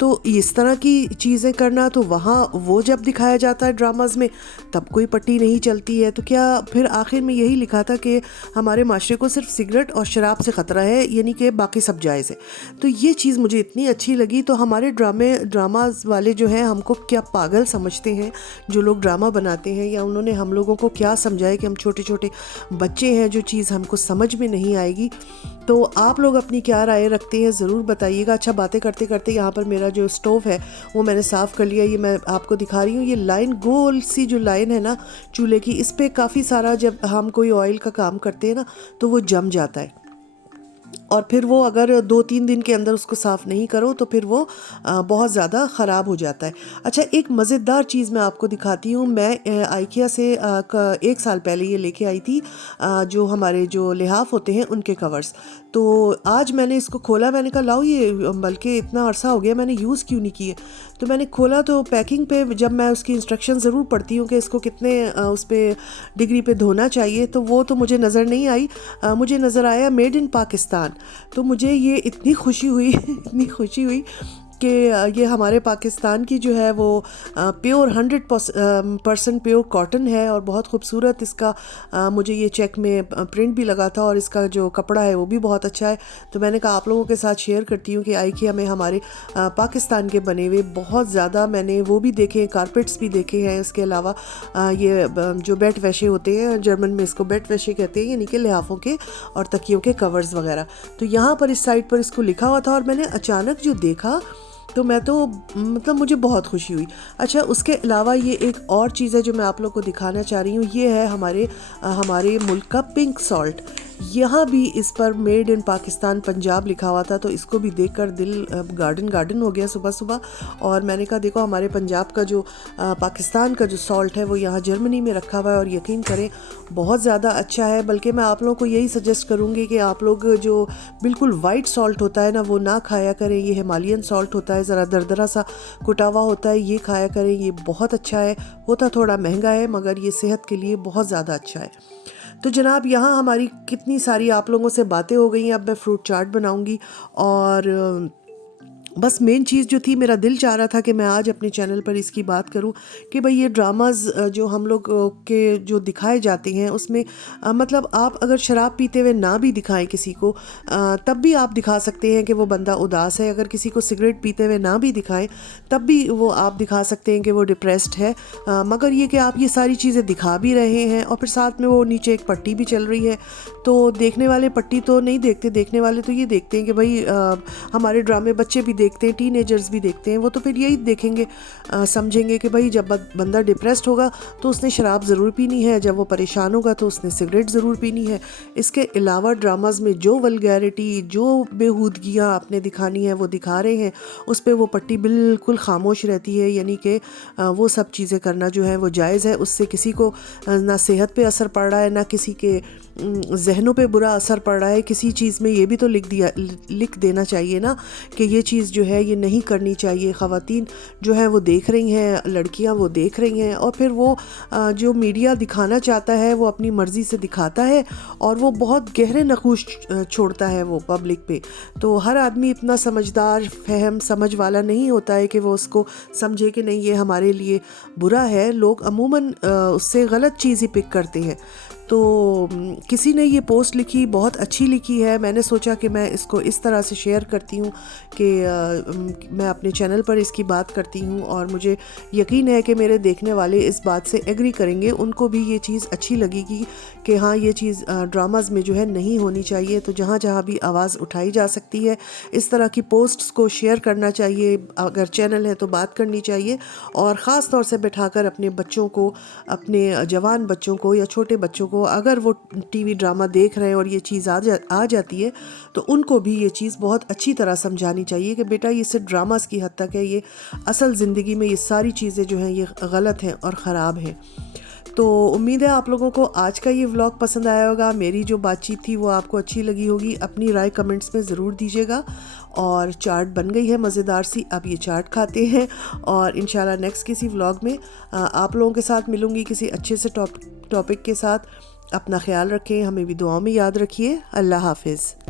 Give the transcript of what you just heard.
تو اس طرح کی چیزیں کرنا، تو وہاں وہ جب دکھایا جاتا ہے ڈراماز میں تب کوئی پٹی نہیں چلتی ہے. تو کیا پھر آخر میں یہی لکھا تھا کہ ہمارے معاشرے کو صرف سگریٹ اور شراب سے خطرہ ہے، یعنی کہ باقی سب جائز ہے. تو یہ چیز مجھے اتنی اچھی لگی. تو ہمارے ڈراماز والے جو ہیں ہم کو کیا پاگل سمجھتے ہیں جو لوگ ڈرامہ بناتے ہیں، یا انہوں نے ہم لوگوں کو کیا سمجھایا کہ ہم چھوٹے چھوٹے بچے ہیں، جو چیز ہم کو سمجھ میں نہیں آئے گی. تو آپ لوگ اپنی کیا رائے رکھتے ہیں ضرور بتائیے گا. اچھا، باتیں کرتے کرتے یہاں پر میرا جو اسٹوو ہے وہ میں نے صاف کر لیا. یہ میں آپ کو دکھا رہی ہوں، یہ لائن گول سی جو لائن ہے نا چولہے کی، اس پہ کافی سارا جب ہم کوئی آئل کا کام کرتے ہیں نا تو وہ جم جاتا ہے، اور پھر وہ اگر 2-3 دن کے اندر اس کو صاف نہیں کرو تو پھر وہ بہت زیادہ خراب ہو جاتا ہے. اچھا، ایک مزیدار چیز میں آپ کو دکھاتی ہوں. میں آئیکیا سے 1 سال پہلے یہ لے کے آئی تھی جو ہمارے جو لحاف ہوتے ہیں ان کے کورز. تو آج میں نے اس کو کھولا، میں نے کہا لاؤ، یہ بلکہ اتنا عرصہ ہو گیا میں نے یوز کیوں نہیں کیے. تو میں نے کھولا تو پیکنگ پہ جب میں اس کی انسٹرکشن ضرور پڑھتی ہوں کہ اس کو کتنے اس پہ ڈگری پہ دھونا چاہیے، تو وہ تو مجھے نظر نہیں آئی. مجھے نظر آیا میڈ ان پاکستان. تو مجھے یہ اتنی خوشی ہوئی اتنی خوشی ہوئی کہ یہ ہمارے پاکستان کی جو ہے وہ پیور 100% پیور کاٹن ہے، اور بہت خوبصورت اس کا مجھے یہ چیک میں پرنٹ بھی لگا تھا، اور اس کا جو کپڑا ہے وہ بھی بہت اچھا ہے. تو میں نے کہا آپ لوگوں کے ساتھ شیئر کرتی ہوں کہ آئیکیا میں ہمارے پاکستان کے بنے ہوئے بہت زیادہ میں نے وہ بھی دیکھے، کارپیٹس بھی دیکھے ہیں. اس کے علاوہ یہ جو بیٹ ویشے ہوتے ہیں، جرمن میں اس کو بیٹ ویشے کہتے ہیں، یعنی کہ لحافوں کے اور تکیوں کے کورز وغیرہ. تو یہاں پر اس سائٹ پر اس کو لکھا ہوا تھا، اور میں نے اچانک جو دیکھا تو میں تو مطلب مجھے بہت خوشی ہوئی. اچھا، اس کے علاوہ یہ ایک اور چیز ہے جو میں آپ لوگ کو دکھانا چاہ رہی ہوں. یہ ہے ہمارے ملک کا پنک سالٹ. یہاں بھی اس پر میڈ ان پاکستان پنجاب لکھا ہوا تھا، تو اس کو بھی دیکھ کر دل گارڈن ہو گیا صبح صبح. اور میں نے کہا دیکھو ہمارے پنجاب کا جو پاکستان کا جو سالٹ ہے وہ یہاں جرمنی میں رکھا ہوا ہے، اور یقین کریں بہت زیادہ اچھا ہے. بلکہ میں آپ لوگوں کو یہی سجیسٹ کروں گی کہ آپ لوگ جو بالکل وائٹ سالٹ ہوتا ہے نا وہ نہ کھایا کریں. یہ ہمالین سالٹ ہوتا ہے، ذرا دردرا سا کٹا ہوا ہوتا ہے، یہ کھایا کریں. یہ بہت اچھا ہے، ہوتا تھوڑا مہنگا ہے مگر یہ صحت کے لیے بہت زیادہ اچھا ہے. تو جناب یہاں ہماری کتنی ساری آپ لوگوں سے باتیں ہو گئی ہیں. اب میں فروٹ چاٹ بناؤں گی، اور بس مین چیز جو تھی، میرا دل چاہ رہا تھا کہ میں آج اپنے چینل پر اس کی بات کروں کہ بھئی یہ ڈراماز جو ہم لوگ کے جو دکھائے جاتے ہیں اس میں مطلب آپ اگر شراب پیتے ہوئے نہ بھی دکھائیں کسی کو تب بھی آپ دکھا سکتے ہیں کہ وہ بندہ اداس ہے. اگر کسی کو سگریٹ پیتے ہوئے نہ بھی دکھائیں تب بھی وہ آپ دکھا سکتے ہیں کہ وہ ڈپریسڈ ہے. مگر یہ کہ آپ یہ ساری چیزیں دکھا بھی رہے ہیں، اور پھر ساتھ میں وہ نیچے ایک پٹی بھی چل رہی ہے. تو دیکھنے والے پٹی تو نہیں دیکھتے، دیکھنے والے تو یہ دیکھتے ہیں کہ بھئی ہمارے ڈرامے بچے بھی دیکھتے ہیں، ٹین ایجرز بھی دیکھتے ہیں. وہ تو پھر یہی دیکھیں گے، سمجھیں گے کہ بھئی جب بندہ ڈپریسڈ ہوگا تو اس نے شراب ضرور پینی ہے، جب وہ پریشان ہوگا تو اس نے سگریٹ ضرور پینی ہے. اس کے علاوہ ڈراماز میں جو ولگیرٹی، جو بےہودگیاں آپ نے دکھانی ہے وہ دکھا رہے ہیں، اس پہ وہ پٹی بالکل خاموش رہتی ہے. یعنی کہ وہ سب چیزیں کرنا جو ہے وہ جائز ہے. اس سے کسی کو نہ صحت پہ اثر پڑ رہا ہے، نہ کسی کے ذہنوں پہ برا اثر پڑ رہا ہے. کسی چیز میں یہ بھی تو لکھ دینا چاہیے نا کہ یہ چیز جو ہے یہ نہیں کرنی چاہیے. خواتین جو ہیں وہ دیکھ رہی ہیں، لڑکیاں وہ دیکھ رہی ہیں، اور پھر وہ جو میڈیا دکھانا چاہتا ہے وہ اپنی مرضی سے دکھاتا ہے، اور وہ بہت گہرے نقوش چھوڑتا ہے وہ پبلک پہ. تو ہر آدمی اتنا سمجھدار، فہم سمجھ والا نہیں ہوتا ہے کہ وہ اس کو سمجھے کہ نہیں یہ ہمارے لیے برا ہے. لوگ عموماً اس سے غلط چیز ہی پک کرتے ہیں. تو کسی نے یہ پوسٹ لکھی، بہت اچھی لکھی ہے. میں نے سوچا کہ میں اس کو اس طرح سے شیئر کرتی ہوں کہ میں اپنے چینل پر اس کی بات کرتی ہوں، اور مجھے یقین ہے کہ میرے دیکھنے والے اس بات سے ایگری کریں گے. ان کو بھی یہ چیز اچھی لگے گی کہ ہاں یہ چیز ڈراماز میں جو ہے نہیں ہونی چاہیے. تو جہاں جہاں بھی آواز اٹھائی جا سکتی ہے اس طرح کی پوسٹس کو شیئر کرنا چاہیے. اگر چینل ہے تو بات کرنی چاہیے، اور خاص طور سے بٹھا کر اپنے بچوں کو، اپنے جوان بچوں کو یا چھوٹے بچوں کو، اگر وہ ٹی وی ڈرامہ دیکھ رہے ہیں اور یہ چیز آ جاتی ہے تو ان کو بھی یہ چیز بہت اچھی طرح سمجھانی چاہیے کہ بیٹا یہ صرف ڈراماز کی حد تک ہے، یہ اصل زندگی میں یہ ساری چیزیں جو ہیں یہ غلط ہیں اور خراب ہیں. تو امید ہے آپ لوگوں کو آج کا یہ ولاگ پسند آیا ہوگا. میری جو بات چیت تھی وہ آپ کو اچھی لگی ہوگی. اپنی رائے کمنٹس میں ضرور دیجیے گا. اور چاٹ بن گئی ہے مزیدار سی، اب یہ چاٹ کھاتے ہیں، اور انشاءاللہ نیکسٹ کسی ولاگ میں آپ لوگوں کے ساتھ ملوں گی کسی اچھے سے ٹاپک کے ساتھ. اپنا خیال رکھیں، ہمیں بھی دعاؤں میں یاد رکھیے. اللہ حافظ.